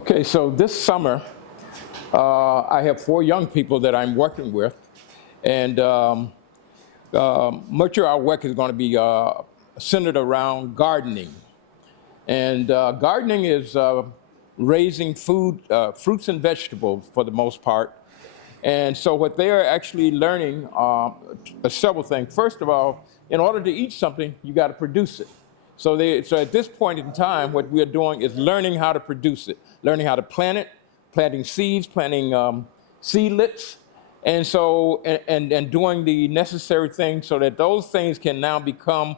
Okay, so this summer, I have 4 young people that I'm working with, and much of our work is going to be centered around gardening. And gardening is raising food, fruits and vegetables for the most part. And so what they are actually learning are several things. First of all, in order to eat something, you got to produce it. So at this point in time, what we are doing is learning how to produce it, learning how to plant it, planting seeds, planting seedlets, and so and doing the necessary things so that those things can now become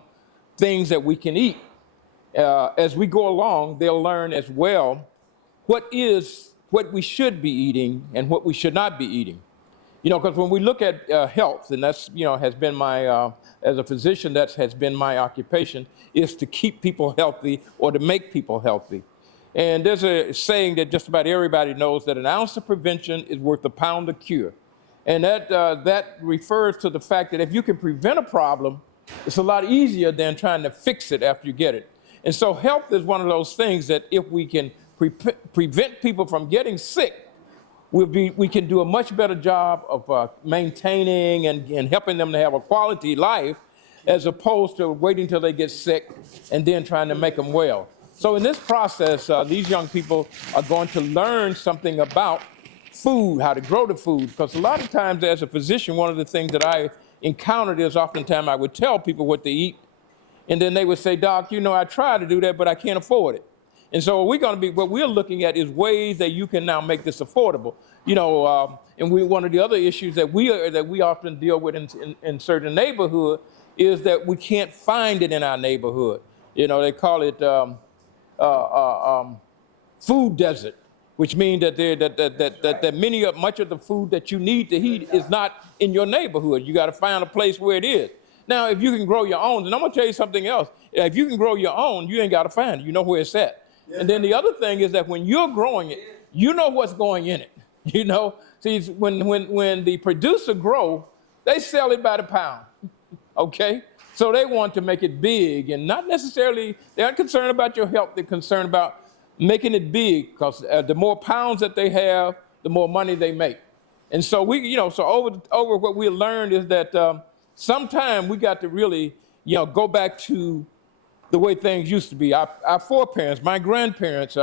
things that we can eat. As we go along, they'll learn as well what we should be eating and what we should not be eating. You know, because when we look at health, and that's, has been my, as a physician, that has been my occupation, is to keep people healthy or to make people healthy. And there's a saying that just about everybody knows that an ounce of prevention is worth a pound of cure. And that refers to the fact that if you can prevent a problem, it's a lot easier than trying to fix it after you get it. And so health is one of those things that if we can prevent people from getting sick, we can do a much better job of maintaining and helping them to have a quality life, as opposed to waiting till they get sick and then trying to make them well. So in this process, these young people are going to learn something about food, how to grow the food, because a lot of times as a physician, one of the things that I encountered is oftentimes I would tell people what to eat, and then they would say, "Doc, I try to do that, but I can't afford it." And so what we're looking at is ways that you can now make this affordable. And one of the other issues that we often deal with in certain neighborhoods is that we can't find it in our neighborhood. They call it food desert, which means that much of the food that you need to eat is not in your neighborhood. You got to find a place where it is. Now, if you can grow your own, and I'm gonna tell you something else. If you can grow your own, you ain't got to find it. You know where it's at. And then the other thing is that when you're growing it, you know what's going in it. See, when the producer grow, they sell it by the pound. Okay, so they want to make it big, and not necessarily they're not concerned about your health. They're concerned about making it big, because the more pounds that they have, the more money they make. And so over what we learned is that sometime we got to really go back to the way things used to be. Our foreparents, my grandparents,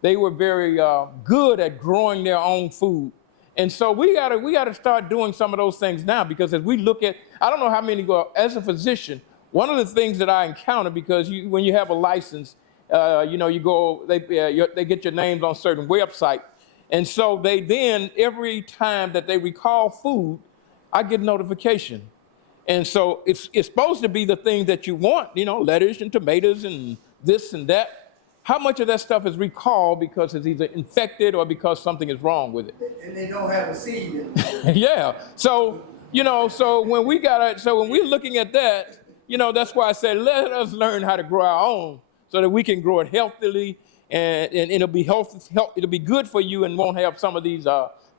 they were very good at growing their own food. And so we gotta start doing some of those things now, because as we look at, I don't know how many go, as a physician, one of the things that I encounter, because when you have a license, you go, they get your names on certain websites. And so every time that they recall food, I get notification. And so it's supposed to be the thing that you want, lettuce and tomatoes and this and that. How much of that stuff is recalled because it's either infected or because something is wrong with it? And they don't have a seed in it. Yeah. So when we're looking at that, that's why I said let us learn how to grow our own so that we can grow it healthily, and it'll be it'll be good for you and won't have some of these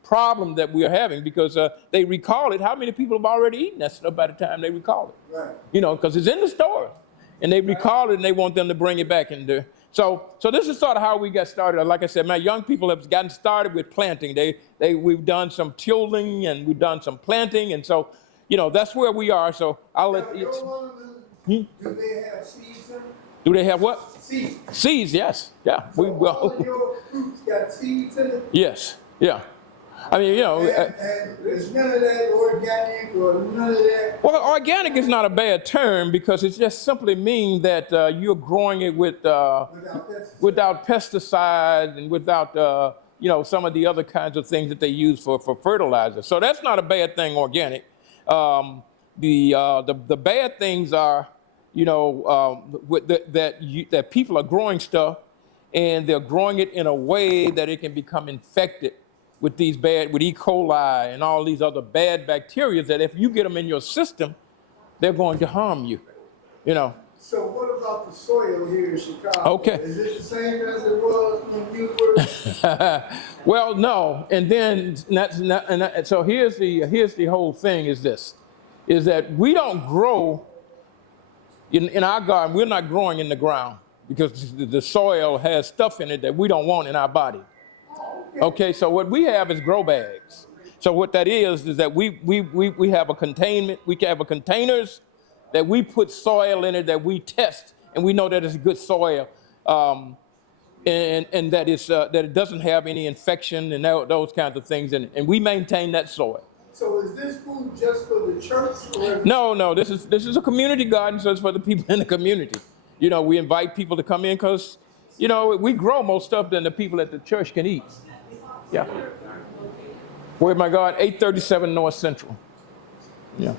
problem that we're having, because they recall it. How many people have already eaten that stuff by the time they recall it? Right. Because it's in the store, and they recall it, and they want them to bring it back in there. So this is sort of how we got started. Like I said, my young people have gotten started with planting. We've done some tilling, and we've done some planting, and so that's where we are. So I'll let you. Do they have seeds in them? Do they have what? Seeds. Seeds, yes. Yeah. So all of your fruits got seeds in it? Yes. Yeah. I mean, and there's none of that organic or none of that? Well, organic is not a bad term, because it just simply means that you're growing it without pesticides and without, some of the other kinds of things that they use for fertilizer. So that's not a bad thing, organic. The bad things are, that people are growing stuff, and they're growing it in a way that it can become infected with E. coli and all these other bad bacteria, that if you get them in your system, they're going to harm you, So what about the soil here in Chicago? Okay. Is it the same as it was when you were? Well, no. And then, so here's the whole thing is that we don't grow in our garden. We're not growing in the ground, because the soil has stuff in it that we don't want in our body. Okay, so what we have is grow bags. So what that is that we have a containment, we have a containers that we put soil in it that we test, and we know that it's good soil, and that that it doesn't have any infection and those kinds of things in it, and we maintain that soil. So is this food just for the church? Or No, this is a community garden, so it's for the people in the community. You know, we invite people to come in because, you know, we grow more stuff than the people at the church can eat. Yeah. Where my God, 837 North Central. Yeah.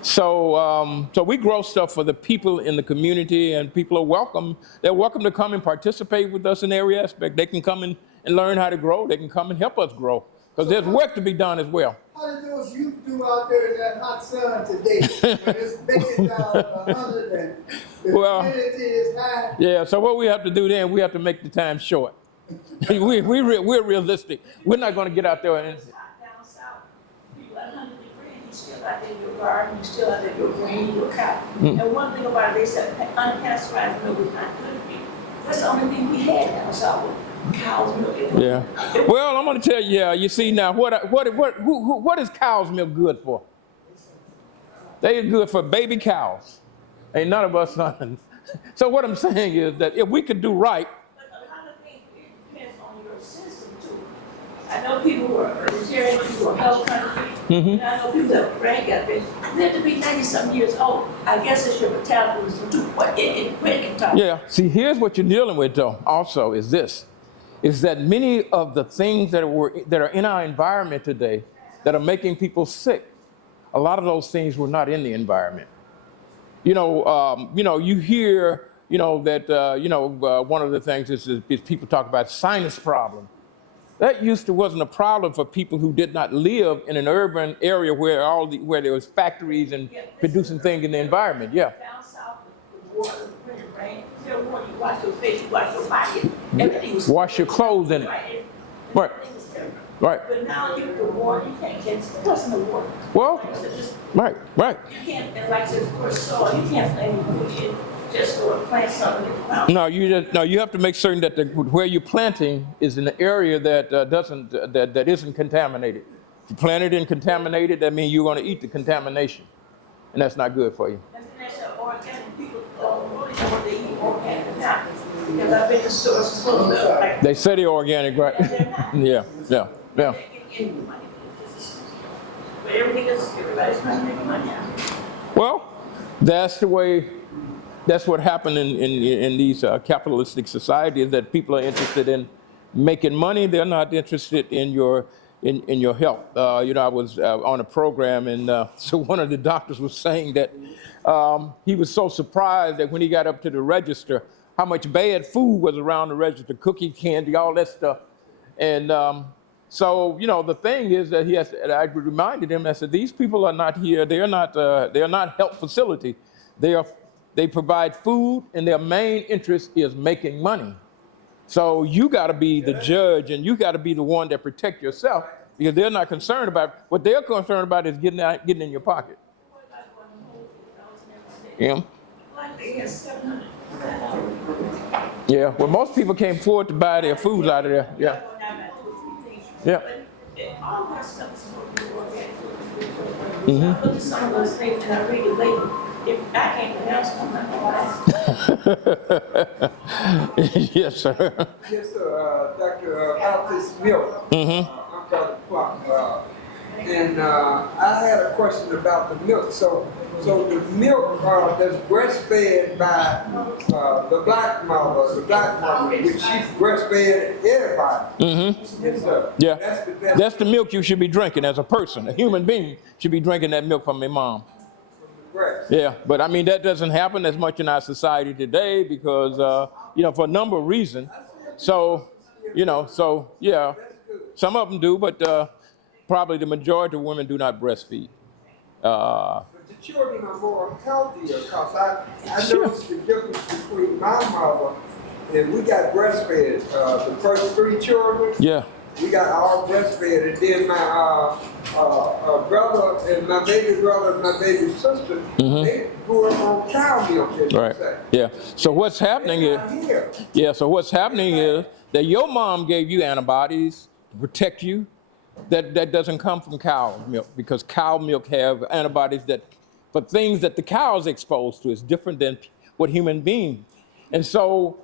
So we grow stuff for the people in the community, and people are welcome. They're welcome to come and participate with us in every aspect. They can come and learn how to grow. They can come and help us grow, because there's work to be done as well. how did those youth do out there in that hot sun today? When it's baking down 100 and the humidity is high. Yeah, so what we have to do then, we have to make the time short. We're realistic. We're not going to get out there and... Down south, you got 100 degrees, you still out there in your garden, you still out there in your green, your cow. And one thing about it, they said unpasteurized milk is not good for you. That's the only thing we had down south. Cow's milk. Yeah. Well, I'm going to tell you, you see now, what is cow's milk good for? They are good for baby cows. Ain't none of us none. So what I'm saying is that if we could do right. But a lot of things, it depends on your system too. I know people who are vegetarian, people who are health conscious, and I know people that rank out there. They have to be 90-something years old. I guess it's your metabolism too. What it can talk. Yeah. See, here's what you're dealing with, though. Also, is this. Is that many of the things that are in our environment today that are making people sick, a lot of those things were not in the environment. You hear, that, one of the things is people talk about sinus problem. That wasn't a problem for people who did not live in an urban area where there was factories and producing things in the environment. Yeah. Down south, the water, the rain, you wash your face, you wash your body, everything was Wash your clothes in it. Right. Right. But now you the water, you can't get what's in the water. Well, right. You can't, and like I said, for soil, you can't plant just go and plant something in the ground. No, you have to make certain that where you're planting is in an area that that isn't contaminated. If you plant it in contaminated, that means you're going to eat the contamination, and that's not good for you. And then that's organic. People don't really know what they eat organic or not. Because I've been to stores full of milk. Like, They say they're organic, right? Yeah. they get money. But everything is, everybody's trying to make money out of it. Well, that's what happened in these capitalistic societies, that people are interested in making money. They're not interested in your health. I was on a program, and so one of the doctors was saying that he was so surprised that when he got up to the register, how much bad food was around the register, cookie, candy, all that stuff. And so, the thing is that I reminded him, I said, these people are not here. They're not health facility. They provide food, and their main interest is making money. So you got to be the judge, and you got to be the one that protect yourself, because they're not concerned about, what they're concerned about is getting in your pocket. Yeah. Yeah. Well, most people can't afford to buy their food out of there. Yeah. Yeah. All that stuff is supposed to be organic. So I look at some of those things and I read the label. If I can't pronounce them, I'm not going to Yes, sir. Yes, sir. Doctor, about this milk. I'm Dr. Clark. And I had a question about the milk. So the milk that's breastfed by the black mother, which she breastfed everybody. Yes, sir. Yeah. That's the milk you should be drinking as a person. A human being should be drinking that milk from their mom. Breast. Yeah, but I mean, that doesn't happen as much in our society today because, for a number of reasons. So, yeah, some of them do, but probably the majority of women do not breastfeed. But the children are more healthier because I noticed the difference between my mother and we got breastfed. The first 3 children. Yeah. We got all breastfed, and then my brother and my baby brother and my baby sister, they grew up on cow milk, as you say. Yeah. So what's happening is, so what's happening is that your mom gave you antibodies, to protect you. That doesn't come from cow milk, because cow milk have antibodies that, for things that the cow is exposed to, is different than what human being. And so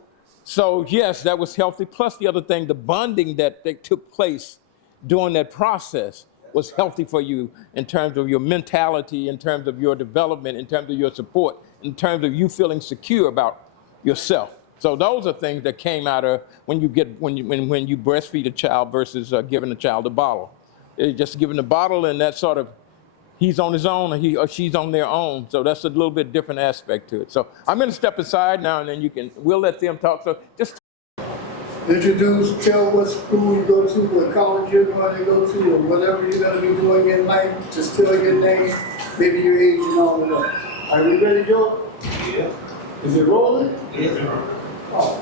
yes, that was healthy. Plus the other thing, the bonding that took place during that process was healthy for you in terms of your mentality, in terms of your development, in terms of your support, in terms of you feeling secure about yourself. So those are things that came out of when you breastfeed a child versus giving a child a bottle. It's just giving the bottle, and that sort of, he's on his own, or he or she's on their own. So that's a little bit different aspect to it. So I'm going to step aside now, and then we'll let them talk. So just Introduce, tell what school you go to, what college you're going to go to, or whatever you're going to be doing in life. Just tell your name, maybe your age, and all of that. Are we ready, Joe? Yeah. Is it rolling? Yeah. Oh,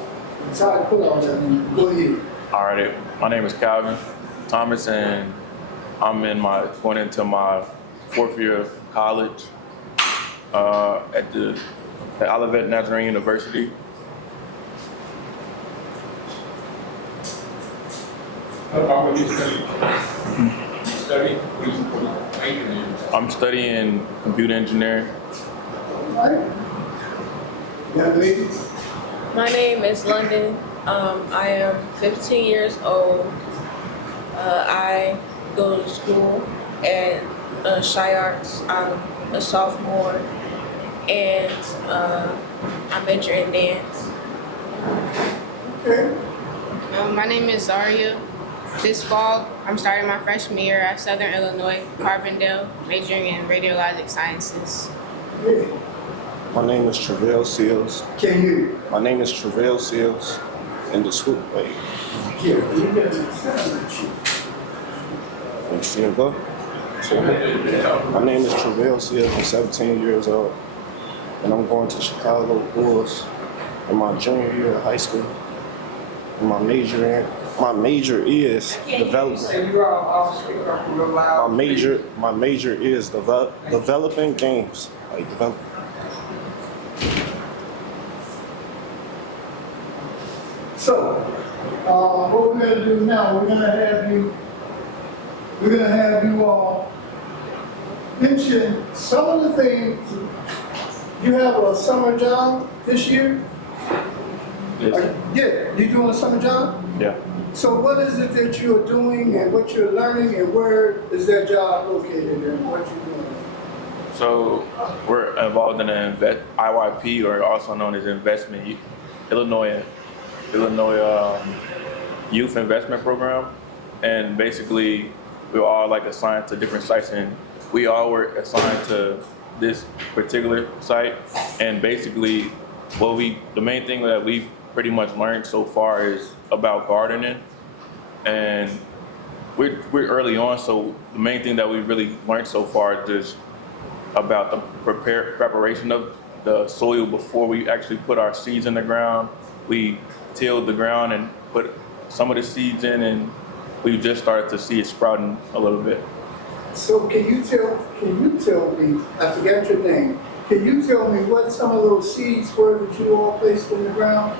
it's hard to put on that. Go ahead. All right. My name is Calvin Thomas, and I'm going into my 4th year of college at Olivet Nazarene University. What you study? What are you majoring in? I'm studying computer engineering. All right. Young lady. My name is London. I am 15 years old. I go to school at Shy Arts. I'm a sophomore, and I major in dance. Okay. My name is Zaria. This fall, I'm starting my freshman year at Southern Illinois, Carbondale, majoring in radiologic sciences. Yeah. My name is Travell Seals. Can you? My name is Travell Seals in the swoop way. Yeah, you got to sound sheet. And see him go? My name is Travell Seals. I'm 17 years old. And I'm going to Chicago Bulls in my junior year of high school. And my major is development. And you all speak up real loud. My major is developing games. Like develop. So, what we're going to do now, we're going to have you all mention some of the things. You have a summer job this year? Yes. Yeah, you doing a summer job? Yeah. So what is it that you're doing and what you're learning, and where is that job located and what you're doing? So we're involved in an IYP, or also known as Investment Illinois Youth Investment Program, and basically we're all like assigned to different sites, and we all were assigned to this particular site. And basically, the main thing that we've pretty much learned so far is about gardening, and we're early on, so the main thing that we really learned so far is about the preparation of the soil before we actually put our seeds in the ground. We tilled the ground and put some of the seeds in, and we just started to see it sprouting a little bit. So can you tell me, I forgot your name, can you tell me what some of those seeds were that you all placed in the ground?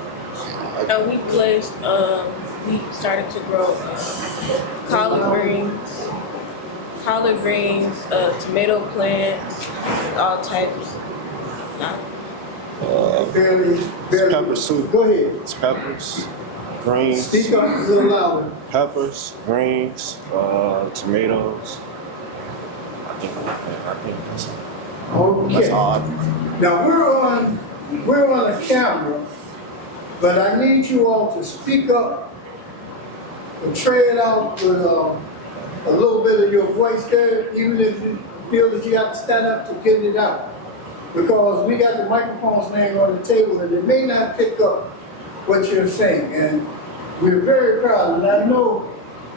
We started to grow collard greens, tomato plants, all types. Barely. Pepper soup. Go ahead. It's peppers, greens, Speak up a little louder. peppers, greens, tomatoes. I think that's Okay. all. Now we're on a camera, but I need you all to speak up and tread out with a little bit of your voice there, even if you feel that you have to stand up to get it out. Because we got the microphones laying on the table and they may not pick up what you're saying. And we're very proud, and I know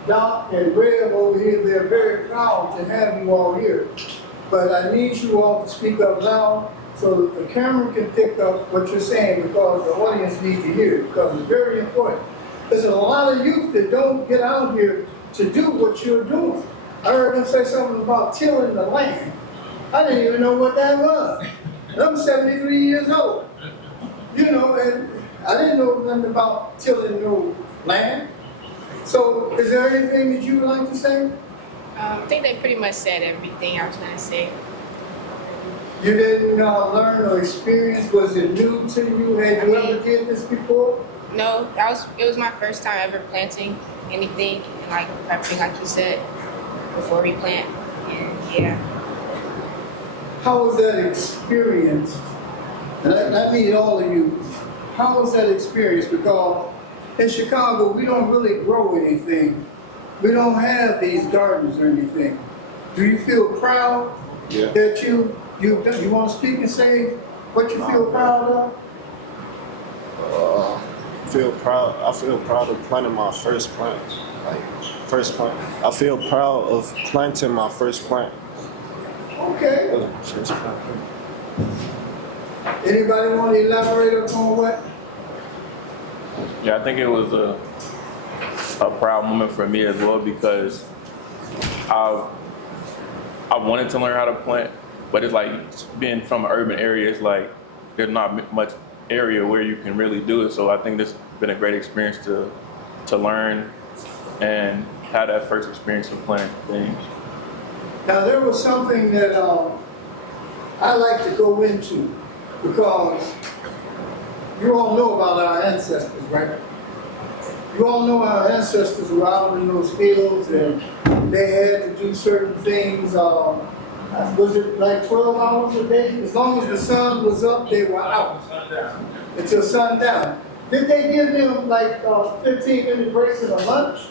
Doc and Rev over here, they're very proud to have you all here. But I need you all to speak up loud so that the camera can pick up what you're saying, because the audience needs to hear it, because it's very important. There's a lot of youth that don't get out here to do what you're doing. I heard them say something about tilling the land. I didn't even know what that was. And I'm 73 years old. You know, and I didn't know nothing about tilling no land. So, is there anything that you would like to say? I think they pretty much said everything I was gonna say. You didn't learn or experience? Was it new to you? Had you ever did this before? No, it was my first time ever planting anything and like prepping, like you said, before we plant. And yeah, How was that experience? And I mean all of you. How was that experience? Because in Chicago, we don't really grow anything. We don't have these gardens or anything. Do you feel proud Yeah. that you want to speak and say what you feel proud of? I feel proud of planting my first plant. Like, first plant. I feel proud of planting my first plant. Okay. First plant. Anybody want to elaborate upon what? Yeah, I think it was a proud moment for me as well because I wanted to learn how to plant, but it's like being from an urban area, it's like there's not much area where you can really do it. So I think this has been a great experience to learn and have that first experience of planting things. Now there was something that I like to go into because you all know about our ancestors, right? You all know our ancestors were out in those fields and they had to do certain things. Was it like 12 hours a day? As long as the sun was up, they were out until sundown. Did they give them like 15-minute breaks and a lunch?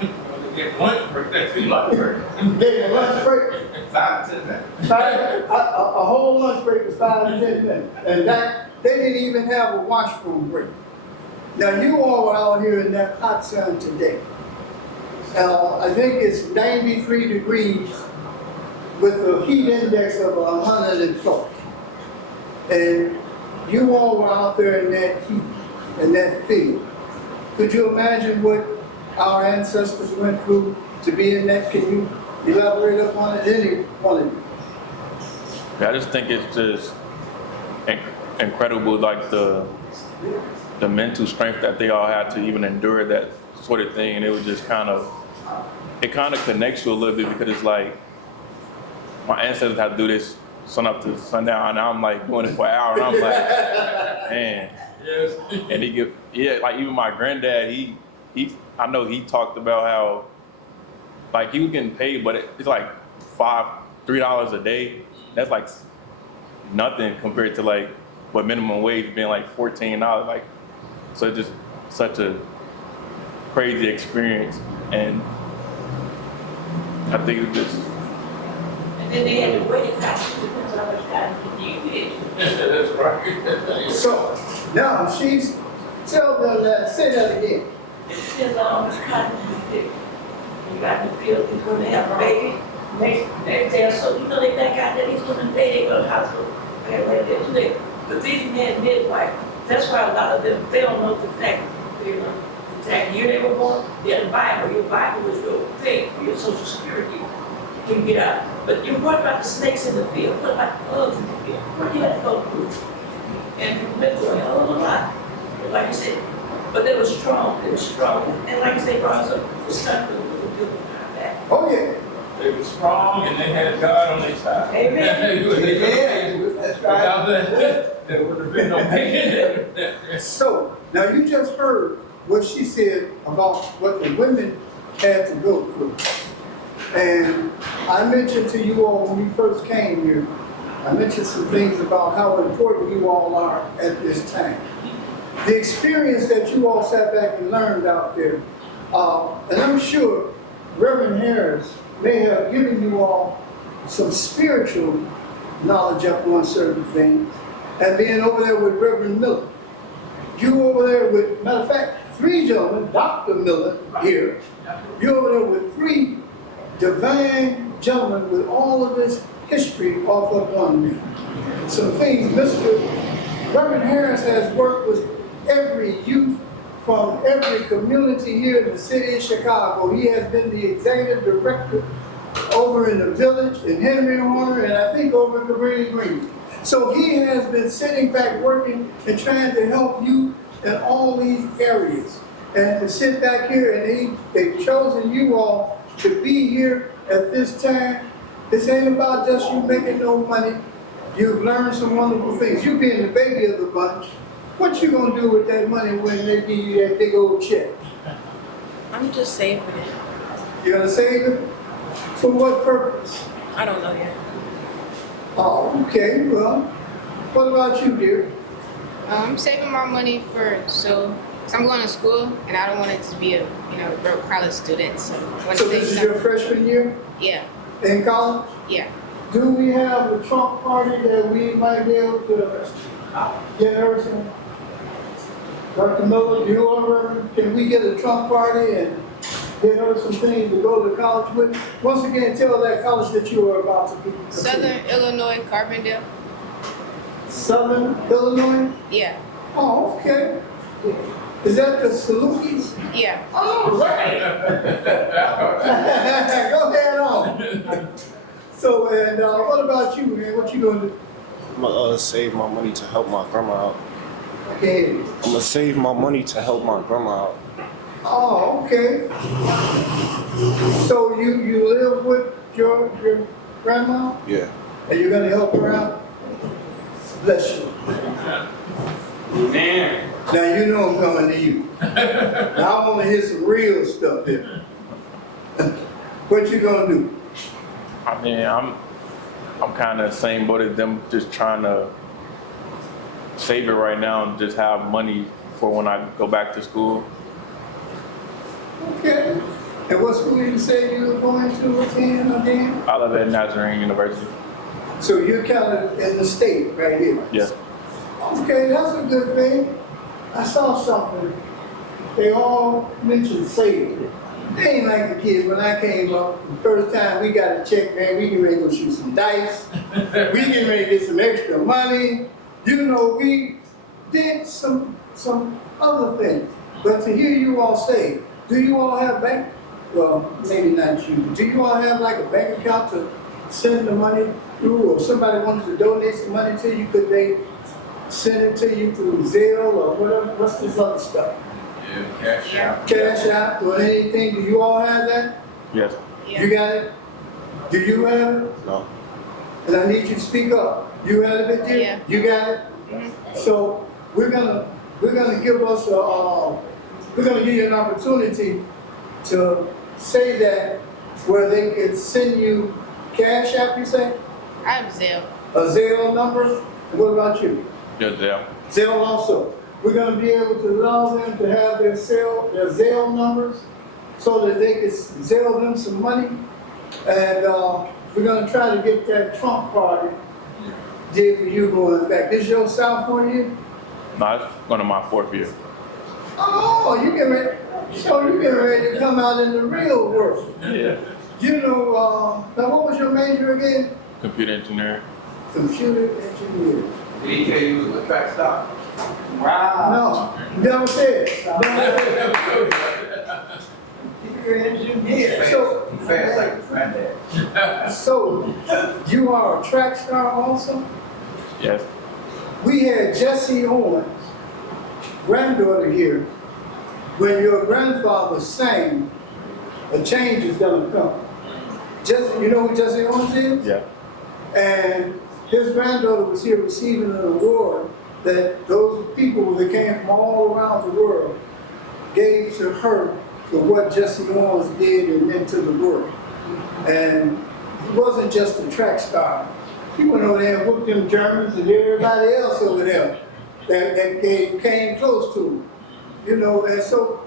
They get lunch break, that's lunch break. They had a lunch break. 5 to 10 minutes. A whole lunch break was 5 to 10 minutes. And that, they didn't even have a washroom break. Now you all are out here in that hot sun today. I think it's 93 degrees with a heat index of 104. And you all were out there in that heat, in that field. Could you imagine what our ancestors went through to be in that? Can you elaborate upon it? Any one of you? Yeah, I just think it's just incredible, like the mental strength that they all had to even endure that sort of thing. And it was just it kind of connects you a little bit because it's like, my ancestors had to do this sun up to sundown, and I'm like doing it for an hour, and I'm like, man. Yes. And like even my granddad, I know he talked about how, like he was getting paid, but it's like $3 a day. That's like nothing compared to like what minimum wage being like $14. Like, so it's just such a crazy experience, and I think it's just. And then they had to wait it out, depends on how much time you did. That's right. So now she's tell them that. Say that again. It depends on how much cotton you pick. You got in the field, he's gonna have a baby. They're so, they back out there, he's gonna they go to the hospital. But these men midwife, that's why a lot of them, they don't know the fact, you know, the fact year they were born, they had a Bible. Your Bible was your thing for your Social Security. You can get out. But what about the snakes in the field? What about the bugs in the field? What do you have to go through? And you've been through a hell of a lot. Like you said, but they were strong. They were strong. And like you say, brought us up, the sun was a good back. Oh yeah. They were strong and they had God on their side. Amen. That's Without right. that, there would have been no pain. So now you just heard what she said about what the women had to go through. And I mentioned to you all when you first came here, I mentioned some things about how important you all are at this time. The experience that you all sat back and learned out there, and I'm sure Reverend Harris may have given you all some spiritual knowledge up on certain things, and being over there with Reverend Miller. You over there with, matter of fact, 3 gentlemen, Dr. Miller here, you over there with 3 divine gentlemen with all of this history off up on me. Some things Mr. Reverend Harris has worked with every youth from every community here in the city of Chicago. He has been the executive director over in the village, in Henry Horner, and I think over in Cabrini Green. So he has been sitting back working and trying to help you in all these areas. and to sit back here and they've chosen you all to be here at this time. This ain't about just you making no money. You've learned some wonderful things. You being the baby of the bunch. What you gonna do with that money when they give you that big old check? I'm just saving it. You're gonna save it? For what purpose? I don't know yet. Oh, okay, well, what about you, dear? I'm saving my money so I'm going to school and I don't want it to be a broke college student. So I want So to this save is your some. freshman year Yeah, in college? yeah. Do we have a trunk party that we might be able to get her some? Dr. Miller, you or can we get a trunk party and get her some things to go to college with? Once again, tell that college that you are about to be. Southern Illinois, Carbondale. Southern Illinois? Yeah, Oh, okay. Is that the Salukis? yeah. Oh, right. Go ahead on. So, and what about you, man? What you gonna do? I'm gonna save my money to help my grandma out. Okay. I'm gonna save my money to help my grandma out. Oh, okay. So you live with your grandma? Yeah. And you're gonna help her out? Bless you. Man. Now you know I'm coming to you. Now I wanna hear some real stuff here. What you gonna do? I mean, I'm kind of the same boat as them, just trying to save it right now and just have money for when I go back to school. Okay. And what school did you say you were going to again? I live at Nazarene University. So you're kind of in the state right here? Yes. Okay, that's a good thing. I saw something. They all mentioned saving. They ain't like the kids when I came up. The first time we got a check, man, we get ready to go shoot some dice. We get ready to get some extra money. You know, we did some other things. But to hear you all say, do you all have bank? Well, maybe not you. Do you all have like a bank account to send the money through, or somebody wanted to donate some money to you? Could they send it to you through Zelle or whatever? What's this other stuff? Yeah, cash out. Cash App or anything? Do you all have that? Yes. Yeah. You got it? Do you have it? No. And I need you to speak up. You have it, dear? Yeah. You got it? So we're gonna give us we're gonna give you an opportunity to say that where they could send you Cash App, you say? I have Zelle. A Zelle number? And what about you? Yes, yeah. Zelle also. We're gonna be able to allow them to have their Zelle numbers so that they could Zelle them some money. And we're gonna try to get that trunk party did for you going back. This your sophomore year? No, it's going to my fourth year. Oh, you get ready. So you get ready to come out in the real world. Yeah. You know, now what was your major again? Computer engineering. Computer engineering. Did he tell you was a track star? No, never said. Computer engineer. So, Fast like his granddad. so you are a track star also? Yes. We had Jesse Owens, granddaughter here. When your grandfather sang, a change is gonna come. Jesse, you know who Jesse Owens is? Yeah. And his granddaughter was here receiving an award that those people that came from all around the world gave to her for what Jesse Owens did and meant to the world. And he wasn't just a track star. He went over there and whooped them Germans and everybody else over there that came close to him. You know, and so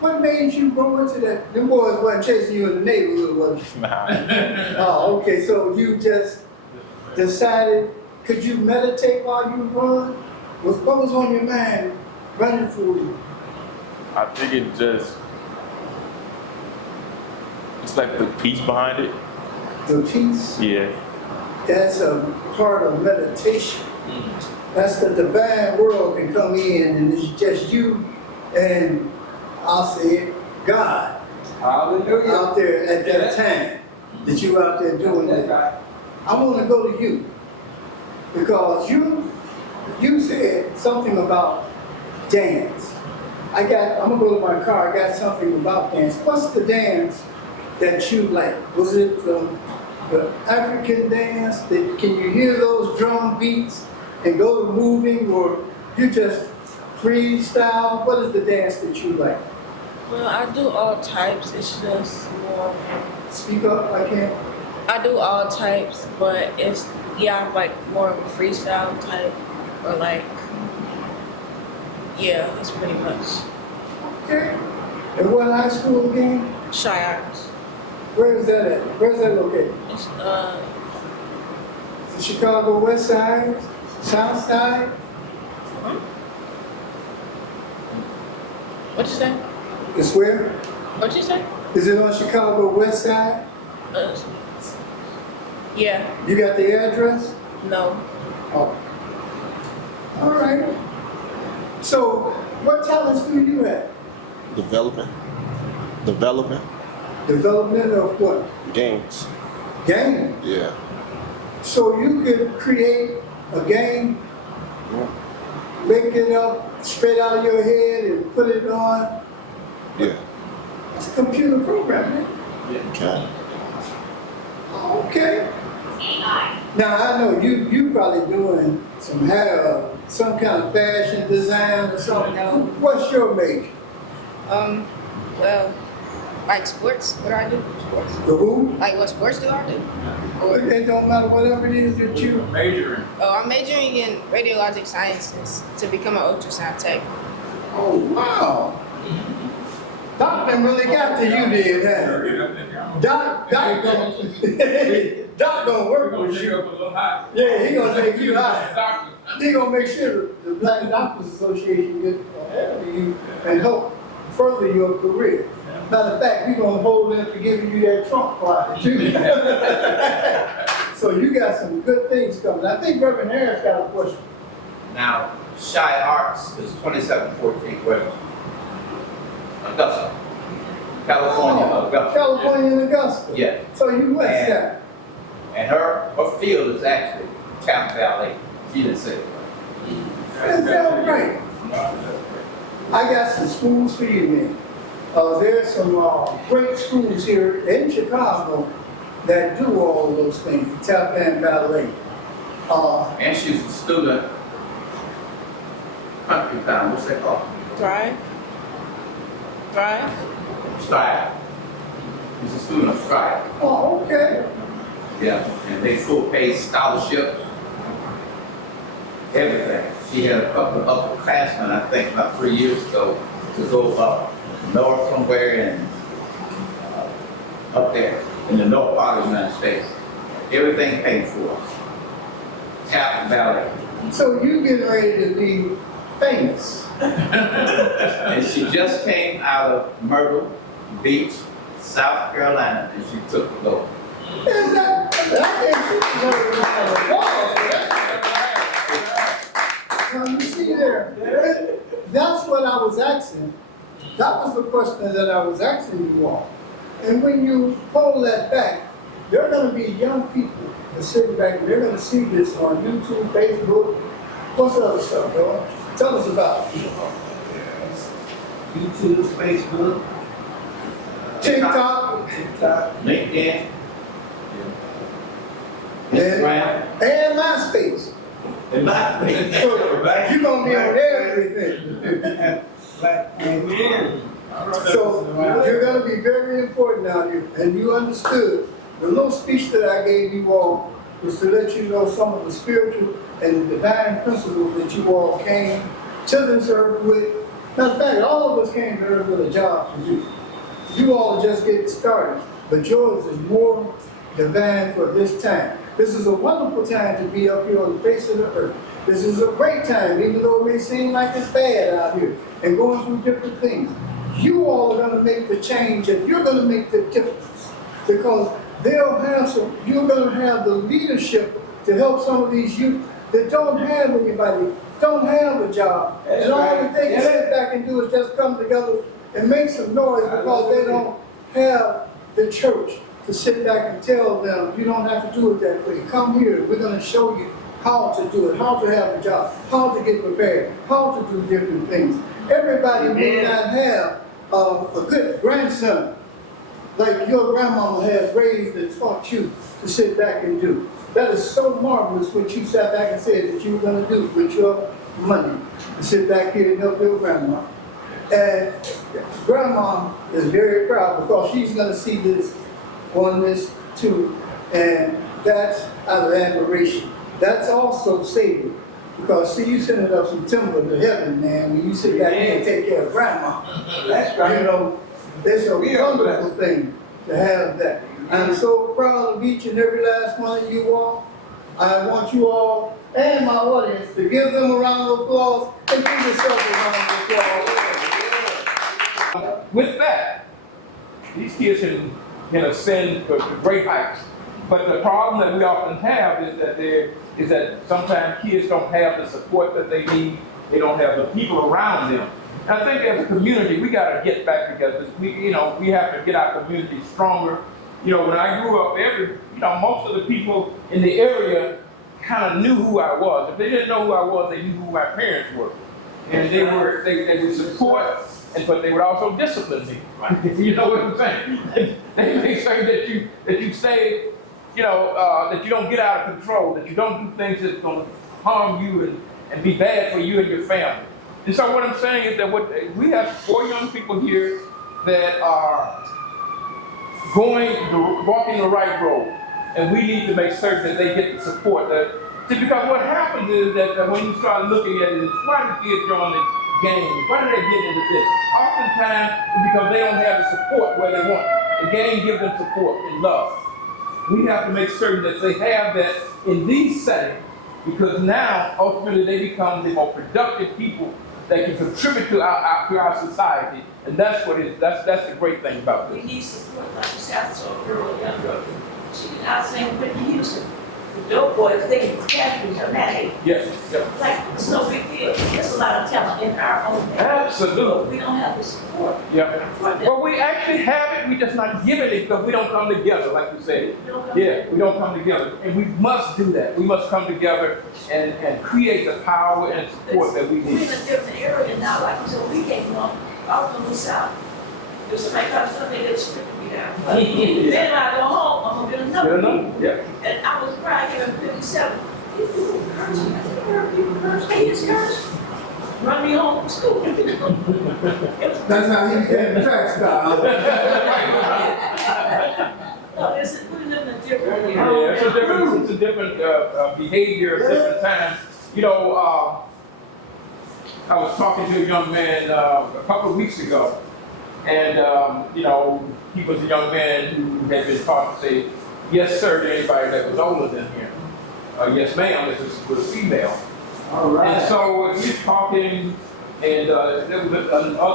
what made you go into that? Them boys wasn't chasing you in the neighborhood, was it? Nah. Oh, okay, so you just decided, could you meditate while you run? What was on your mind running for you? I think it's like the peace behind it. The peace, Yeah. that's a part of meditation. That's the divine world can come in and it's just you and I'll say it, God Hallelujah. out there at that time that you out there doing that. I want to go to you because you said something about dance. I'm gonna go to my car, I got something about dance. What's the dance that you like? Was it the African dance? Can you hear those drum beats and go to moving, or you just freestyle? What is the dance that you like? Well, I do all types. It's just more. Speak up, I can't. I do all types, but it's I'm like more of a freestyle type, or like that's pretty much. Okay. And what high school again? Shy-Arts. Where is that at? Where's that located? It's The Chicago West Side? South Side? what you say? It's where? What you say? Is it on Chicago West Side? Uh, yeah. You got the address? No. Oh. All right. So, what talents do you have? Development Development of what? games. Game. Yeah. So you could create a game, Yeah. make it up, straight out of your head and put it on. Yeah. It's a computer programming. Okay. Okay. Now I know you probably doing some hair, some kind of fashion design or something. No. What's your major? Well, like sports, what do I do for sports? The who? Like what sports do I do? It don't matter whatever it is that you. Majoring. Oh, I'm majoring in radiologic sciences to become an ultrasound tech. Oh wow. Doc done really got to you did, huh? Doc gonna work with you. Yeah, he gonna take you high. He gonna make sure the Black Doctors Association gets ahead of you and help further your career. Matter of fact, we gonna hold them for giving you that Trump party too. So you got some good things coming. I think Reverend Harris got a question. Now, Shy Arts is 2714 West Augusta, California, Augusta. California and Augusta. Yeah. So you west side. And her field is actually Tampa Valley. She didn't say it. That's right. I got some schools for you, man. There's some great schools here in Chicago that do all of those things, tap and ballet. And she's a student. Country Town, what's that called? Thrive. Stride. She's a student of Stride. Oh, okay. Yeah, and they full paid scholarships. Everything. She had a couple of upperclassmen, I think, about 3 years ago, to go up north somewhere and up there in the north part of the United States. Everything paid for. Tap Valley. So you getting ready to be famous. And she just came out of Myrtle Beach, South Carolina, and she took the gold. Is that? I think she's very nice. Now you see there, that's what I was asking. That was the question that I was asking you all. And when you hold that back, there are going to be young people that are sitting back and they're going to see this on YouTube, Facebook. What's the other stuff, Bill? Tell us about it. YouTube, Facebook, TikTok, LinkedIn, and, Instagram, and MySpace. and MySpace. So you're going to be on everything. So you're going to be very important out here. And you understood the little speech that I gave you all was to let you know some of the spiritual and the divine principles that you all came to this earth with. Matter of fact, all of us came to earth with a job to do. You all are just getting started, but yours is more divine for this time. This is a wonderful time to be up here on the face of the earth. This is a great time, even though it may seem like it's bad out here and going through different things. You all are going to make the change, and you're going to make the difference because you're going to have the leadership to help some of these youth that don't have anybody, don't have a job. That's and all that they can sit back and do is just come together and make some noise because they don't have the church to sit back and tell them, you don't have to do it that way. Come here, we're going to show you how to do it, how to have a job, how to get prepared, how to do different things. Everybody may not have a good grandson like your grandmama has raised and taught you to sit back and do. That is so marvelous what you sat back and said that you were going to do with your money, to sit back here and help your grandma. And grandma is very proud because she's going to see this on this too. And that's out of admiration. That's also saving. Because see, you sending up some timber to heaven, man, when you sit back here and take care of grandma. That's right. You know, it's a wonderful thing to have that. I'm so proud of each and every last one of you all. I want you all and my audience to give them a round of applause and give yourself a round of applause. With that, these kids can ascend to great heights. But the problem that we often have is that sometimes kids don't have the support that they need. They don't have the people around them. And I think as a community, we got to get back together. We have to get our community stronger. When I grew up, most of the people in the area kind of knew who I was. If they didn't know who I was, they knew who my parents were. And they would support, but they would also discipline me. You know what I'm saying? They make sure that you stay, that you don't get out of control, that you don't do things that's going to harm you and be bad for you and your family. And so what I'm saying is that we have 4 young people here that are walking the right road, and we need to make certain that they get the support. Because what happens is that when you start looking at it, why do kids join the game? Why do they get into this? Oftentimes, it's because they don't have the support where they want it. The game gives them support and love. We have to make certain that they have that in these settings, because now, ultimately, they become the more productive people that can contribute to our society. And that's the great thing about We this. need support, like you said, I saw a girl, a young girl. She was out saying Whitney Houston. The dope boys, they can catch me from that age. Yes, yes. Like, it's no big deal. There's a lot of talent in our own area. Absolutely. We don't have the support. Yeah. for them. Well, we actually have it, we just not giving it because we don't come together, like you said. We don't come Yeah, we don't come together. And we must do that. We must come together and create the power and support that we We're in need. a different area now, like you said, we came from, all from the south. If somebody comes to me, they'll strip me down. But then when I go home, I'm gonna get another. Yeah. And I was probably giving 57. These people curse me. I said, "Where are people curse? They just curse. Run me home from school." That's how he became a track star. No, we live in a different Yeah, it's a different behavior, different times. I was talking to a young man a couple of weeks ago, and he was a young man who had been taught to say yes sir to anybody that was older than him. Yes ma'am, if this was a female. All right. And so he's talking, and there was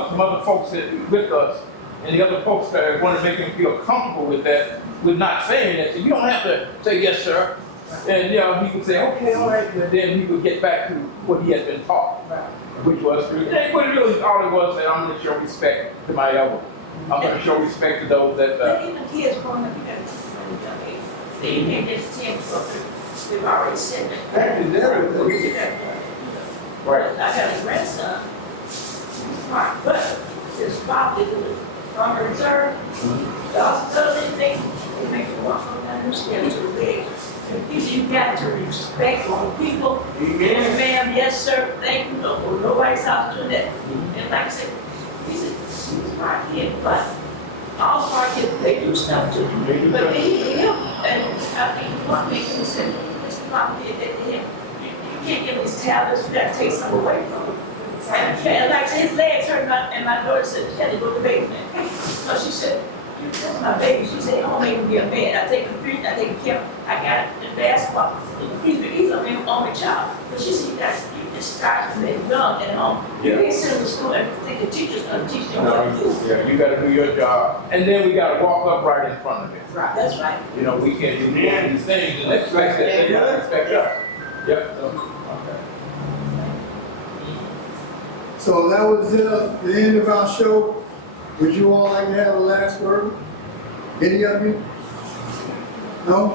some other folks with us, and the other folks that wanted to make him feel comfortable with that, with not saying that. So you don't have to say yes sir. And he would say, okay, all right, and then he would get back to what he had been taught, which was true. And what really all it was that I'm going to show respect to my elder. I'm going to show respect to those that. But even kids growing up, you got to age. They ain't just 10, 12, they've already said that. That is everything. Right. I got a grandson, he's smart, but his father is on reserve. The also does anything, he makes you walk on down the stairs to the bed. You got to respect all people. Yes, ma'am, yes, sir, thank you. Nobody's out doing that. And like I said, he's a smart kid, but all smart kids, they do stuff too. But him, and I think one thing he said, this mom did that to him. You can't give him his tablets, you got to take some away from him. And like I said, his legs hurt, and my daughter said, she had to go to the basement. So she said, that's my baby. She said, "Oh, make him be a man. I take him to the street, I take him to I got the basketball. He's an only child." But she said, you just start from young at home. You can't send him to school and think the teacher's going to teach them what to do. Yeah, you got to do your job. And then we got to walk up right in front of it. Right. That's right. We can't do these things and expect that they respect us. Yep. Okay. So that was the end of our show. Would you all like to have a last word? Any of you? No?